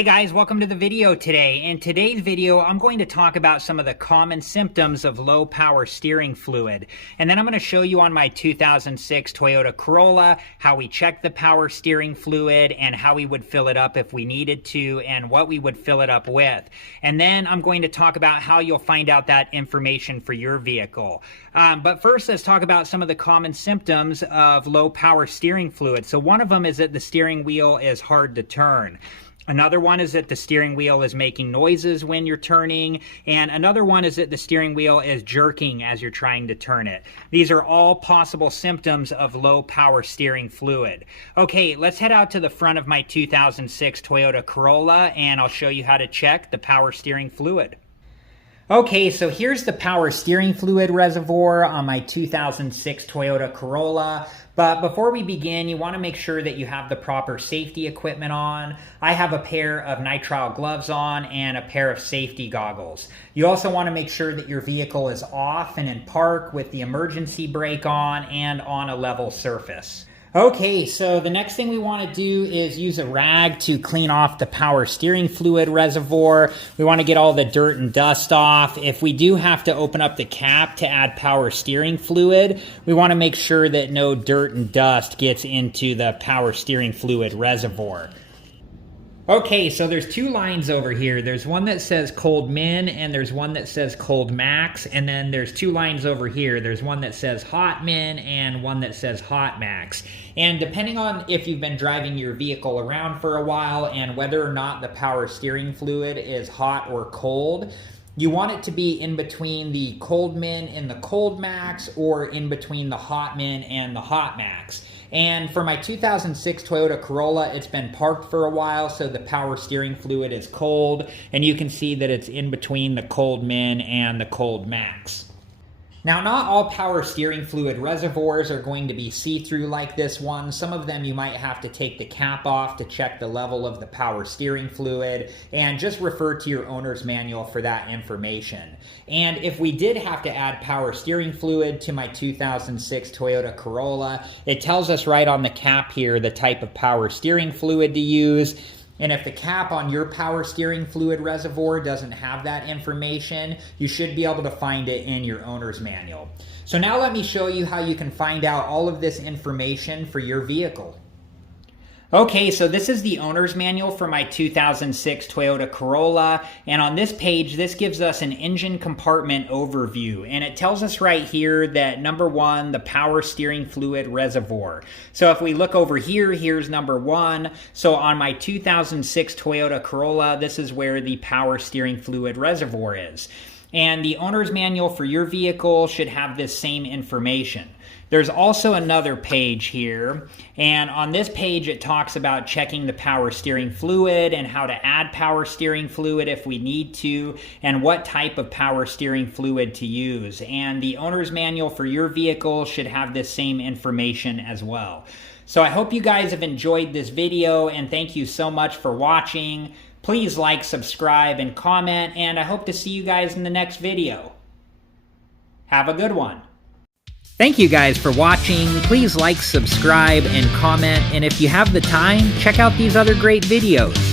Hey guys, welcome to the video today. In today's video, I'm going to talk about some of the common symptoms of low power steering fluid. And then I'm going to show you on my 2006 Toyota Corolla how we check the power steering fluid and how we would fill it up if we needed to and what we would fill it up with. And then I'm going to talk about how you'll find out that information for your vehicle. But first, let's talk about some of the common symptoms of low power steering fluid. So one of them is that the steering wheel is hard to turn. Another one is that the steering wheel is making noises when you're turning, and another one is that the steering wheel is jerking as you're trying to turn it. These are all possible symptoms of low power steering fluid. Okay, let's head out to the front of my 2006 Toyota Corolla and I'll show you how to check the power steering fluid. Okay, so here's the power steering fluid reservoir on my 2006 Toyota Corolla. But before we begin, you want to make sure that you have the proper safety equipment on. I have a pair of nitrile gloves on and a pair of safety goggles. You also want to make sure that your vehicle is off and in park with the emergency brake on and on a level surface. Okay, so the next thing we want to do is use a rag to clean off the power steering fluid reservoir. We want to get all the dirt and dust off. If we do have to open up the cap to add power steering fluid, we want to make sure that no dirt and dust gets into the power steering fluid reservoir. Okay, so there's two lines over here. There's one that says cold min and there's one that says cold max. And then there's two lines over here. There's one that says hot min and one that says hot max. And depending on if you've been driving your vehicle around for a while and whether or not the power steering fluid is hot or cold, you want it to be in between the cold min and the cold max or in between the hot min and the hot max. And for my 2006 Toyota Corolla, it's been parked for a while, so the power steering fluid is cold, and you can see that it's in between the cold min and the cold max. Now, not all power steering fluid reservoirs are going to be see-through like this one. Some of them you might have to take the cap off to check the level of the power steering fluid, and just refer to your owner's manual for that information. And if we did have to add power steering fluid to my 2006 Toyota Corolla, it tells us right on the cap here the type of power steering fluid to use. And if the cap on your power steering fluid reservoir doesn't have that information, you should be able to find it in your owner's manual. So now let me show you how you can find out all of this information for your vehicle. Okay, so this is the owner's manual for my 2006 Toyota Corolla, and on this page, this gives us an engine compartment overview, and it tells us right here that number one, the power steering fluid reservoir. So if we look over here, here's number one. So on my 2006 Toyota Corolla, this is where the power steering fluid reservoir is. And the owner's manual for your vehicle should have this same information. There's also another page here, and on this page it talks about checking the power steering fluid and how to add power steering fluid if we need to, and what type of power steering fluid to use. And the owner's manual for your vehicle should have this same information as well. So I hope you guys have enjoyed this video, and thank you so much for watching. Please like, subscribe, and comment, and I hope to see you guys in the next video. Have a good one. Thank you guys for watching. Please like, subscribe, and comment, and if you have the time, check out these other great videos.